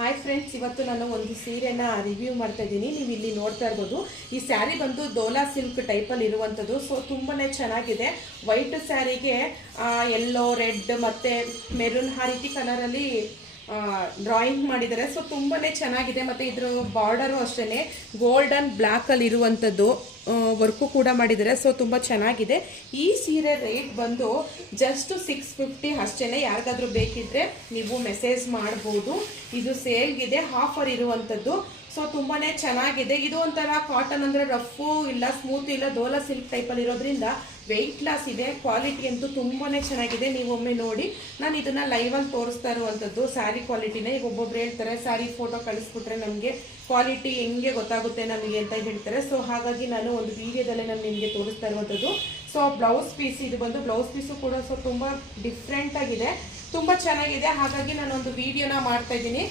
Hi friends, ಇವತ್ತು ನಾನು ಒಂದು ಸೀರೆನ ರಿವ್ಯೂ ಮಾಡ್ತಾ ಇದ್ದೀನಿ. ನೀವು ಇಲ್ಲಿ ನೋಡ್ತಾ ಇರ್ಬೋದು, ಈ ಸ್ಯಾರಿ ಬಂದು ಡೋಲಾ ಸಿಲ್ಕ್ ಟೈಪಲ್ಲಿ ಇರುವಂಥದ್ದು. ಸೊ ತುಂಬಾ ಚೆನ್ನಾಗಿದೆ. ವೈಟ್ ಸ್ಯಾರಿಗೆ ಯೆಲ್ಲೋ, ರೆಡ್ ಮತ್ತು ಮೆರೂನ್ ಆ ರೀತಿ ಕಲರಲ್ಲಿ ಡ್ರಾಯಿಂಗ್ ಮಾಡಿದ್ದಾರೆ. ಸೊ ತುಂಬಾ ಚೆನ್ನಾಗಿದೆ. ಮತ್ತು ಇದ್ರ ಬಾರ್ಡರು ಅಷ್ಟೇ ಗೋಲ್ಡನ್ ಬ್ಲ್ಯಾಕಲ್ಲಿ ಇರುವಂಥದ್ದು ವರ್ಕು ಕೂಡ ಮಾಡಿದ್ದಾರೆ. ಸೊ ತುಂಬ ಚೆನ್ನಾಗಿದೆ. ಈ ಸೀರೆ ರೇಟ್ ಬಂದು ಜಸ್ಟ್ 650 ಅಷ್ಟೇ. ಯಾರಿಗಾದ್ರೂ ಬೇಕಿದ್ರೆ ನೀವು ಮೆಸೇಜ್ ಮಾಡ್ಬೋದು. ಇದು ಸೇಲ್ಗಿದೆ, ಆಫರ್ ಇರುವಂಥದ್ದು. ಸೊ ತುಂಬಾ ಚೆನ್ನಾಗಿದೆ. ಇದು ಒಂಥರ ಕಾಟನ್ ಅಂದರೆ ರಫು ಇಲ್ಲ, ಸ್ಮೂತ್ ಇಲ್ಲ, ಡೋಲಾ ಸಿಲ್ಕ್ ಟೈಪಲ್ಲಿ ಇರೋದ್ರಿಂದ ವೆಯ್ಟ್ ಲಾಸ್ ಇದೆ. ಕ್ವಾಲಿಟಿ ಅಂತೂ ತುಂಬಾ ಚೆನ್ನಾಗಿದೆ. ನೀವು ಒಮ್ಮೆ ನೋಡಿ. ನಾನು ಇದನ್ನು ಲೈವಲ್ಲಿ ತೋರಿಸ್ತಾ ಇರುವಂಥದ್ದು ಸ್ಯಾರಿ ಕ್ವಾಲಿಟಿನೇ. ಈಗ ಒಬ್ಬೊಬ್ರು ಹೇಳ್ತಾರೆ ಸ್ಯಾರಿ ಫೋಟೋ ಕಳಿಸ್ಬಿಟ್ರೆ ನಮಗೆ ಕ್ವಾಲಿಟಿ ಹೆಂಗೆ ಗೊತ್ತಾಗುತ್ತೆ ನಮಗೆ ಅಂತ ಹೇಳ್ತಾರೆ. ಸೊ ಹಾಗಾಗಿ ನಾನು ಒಂದು ವಿಡಿಯೋದಲ್ಲೇ ನಾನು ನಿಮಗೆ ತೋರಿಸ್ತಾ ಇರುವಂಥದ್ದು. ಸೊ ಬ್ಲೌಸ್ ಪೀಸ್ ಇದು ಬಂದು ಬ್ಲೌಸ್ ಪೀಸು ಕೂಡ ಸೊ ತುಂಬ ಡಿಫ್ರೆಂಟ್ ಆಗಿದೆ, ತುಂಬ ಚೆನ್ನಾಗಿದೆ. ಹಾಗಾಗಿ ನಾನೊಂದು ವಿಡಿಯೋನ ಮಾಡ್ತಾ ಇದ್ದೀನಿ.